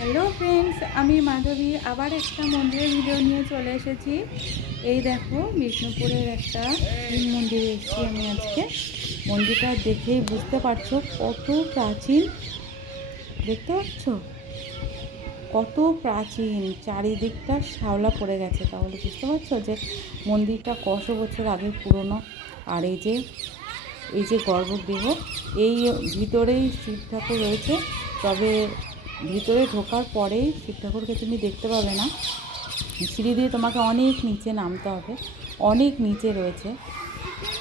Hello friends, আমি মাধবী আবার একটা মন্দিরের ভিডিও নিয়ে চলে এসেছি। এই দেখো, বিষ্ণুপুরের একটা শিব মন্দিরে এসেছি আমি আজকে। মন্দিরটা দেখেই বুঝতে পারছো কত প্রাচীন। দেখতে পাচ্ছ কত প্রাচীন, চারিদিকটা শ্যাওলা পড়ে গেছে, তাহলে বুঝতে পারছো যে মন্দিরটা কত বছর আগে পুরনো। আর এই যে গর্ভগৃহ, এই ভিতরেই শিব ঠাকুর রয়েছে। তবে ভিতরে ঢোকার পরেই শিব ঠাকুরকে তুমি দেখতে পাবে না, সিঁড়ি দিয়ে তোমাকে অনেক নিচে নামতে হবে। অনেক নিচে রয়েছে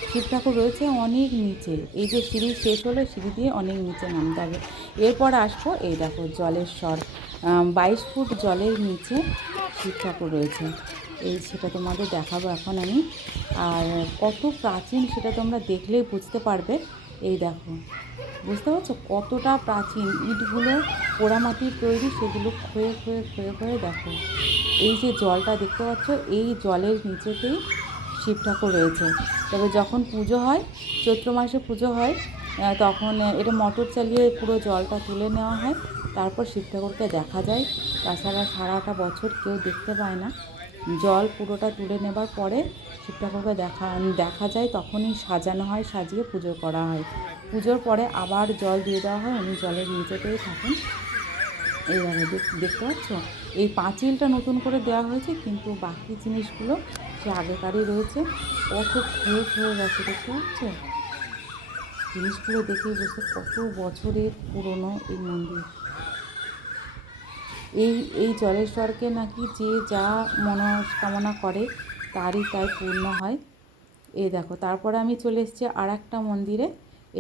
শিব ঠাকুর, রয়েছে অনেক নিচে। এই যে সিঁড়ি শেষ হলো, সিঁড়ি দিয়ে অনেক নিচে নামতে হবে। এরপর আসবো, এই দেখো জলের স্বর, 22 ফুট জলের নিচে শিব ঠাকুর রয়েছে। সেটা তোমাদের দেখাবো এখন আমি। আর কত প্রাচীন সেটা তোমরা দেখলেই বুঝতে পারবে। এই দেখো, বুঝতে পারছো কতটা প্রাচীন। ইটগুলো পোড়ামাটির তৈরি, সেগুলো ক্ষয়ে ক্ষয়ে ক্ষয়ে ক্ষয়ে দেখো। এই যে জলটা দেখতে পাচ্ছ, এই জলের নিচেতেই শিব ঠাকুর রয়েছে। তবে যখন পুজো হয়, চৈত্র মাসে পুজো হয়, তখন এটা মোটর চালিয়ে পুরো জলটা তুলে নেওয়া হয়। তারপর শিব ঠাকুরকে দেখা যায়। তাছাড়া সারাটা বছর কেউ দেখতে পায় না। জল পুরোটা তুলে নেবার পরে শিব ঠাকুরকে দেখা যায়, তখনই সাজানো হয়, সাজিয়ে পুজো করা হয়। পুজোর পরে আবার জল দিয়ে দেওয়া হয়, উনি জলের নিচেতেই থাকেন। এইভাবে দেখতে পাচ্ছ, এই পাঁচিলটা নতুন করে দেওয়া হয়েছে, কিন্তু বাকি জিনিসগুলো সে আগেকারই রয়েছে। কত ক্ষয়ে ক্ষয়ে গেছে দেখতে পাচ্ছ। জিনিসগুলো দেখেই বুঝতে কত বছরের পুরনো এই মন্দির। এই জলেশ্বরকে নাকি যে যা মনস্কামনা করে তারই তাই পূর্ণ হয়। এই দেখো, তারপরে আমি চলে এসেছি আর একটা মন্দিরে।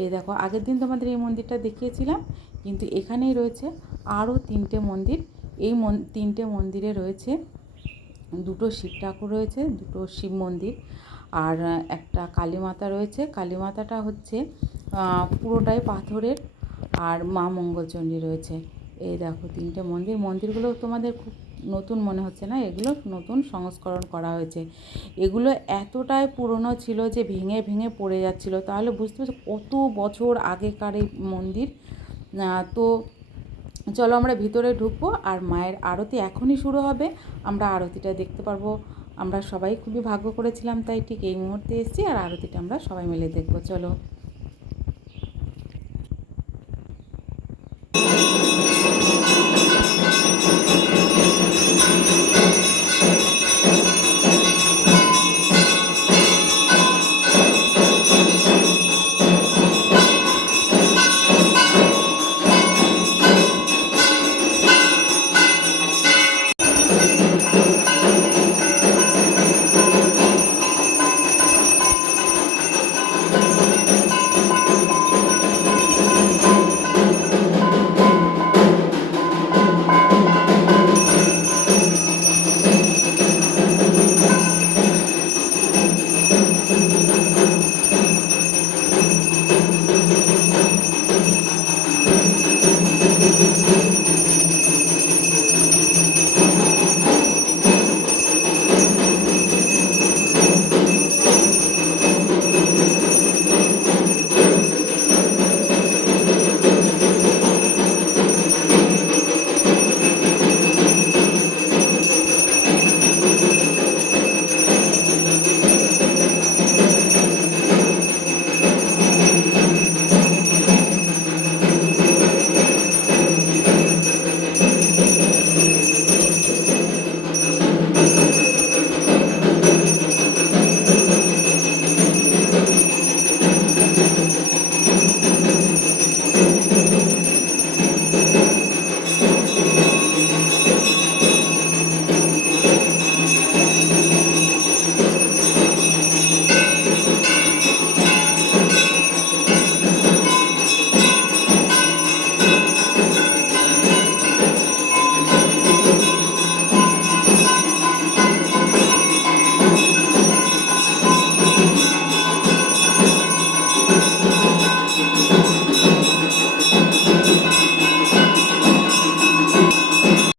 এই দেখো, আগের দিন তোমাদের এই মন্দিরটা দেখিয়েছিলাম, কিন্তু এখানেই রয়েছে আরও 3টে মন্দির। এই 3টে মন্দিরে রয়েছে 2টো শিব ঠাকুর রয়েছে, 2টো শিব মন্দির, আর একটা কালীমাতা রয়েছে। কালীমাতাটা হচ্ছে পুরোটাই পাথরের, আর মা মঙ্গলচণ্ডী রয়েছে। এই দেখো 3টে মন্দিরগুলো তোমাদের খুব নতুন মনে হচ্ছে না? এগুলো নতুন সংস্করণ করা হয়েছে। এগুলো এতটাই পুরনো ছিল যে ভেঙে ভেঙে পড়ে যাচ্ছিল। তাহলে বুঝতে পারছো কত বছর আগেকার এই মন্দির। তো চলো আমরা ভিতরে ঢুকবো, আর মায়ের আরতি এখনই শুরু হবে। আমরা আরতিটা দেখতে পারবো। আমরা সবাই খুবই ভাগ্য করেছিলাম, তাই ঠিক এই মুহূর্তে এসেছি, আর আরতিটা আমরা সবাই মিলে দেখবো। চলো।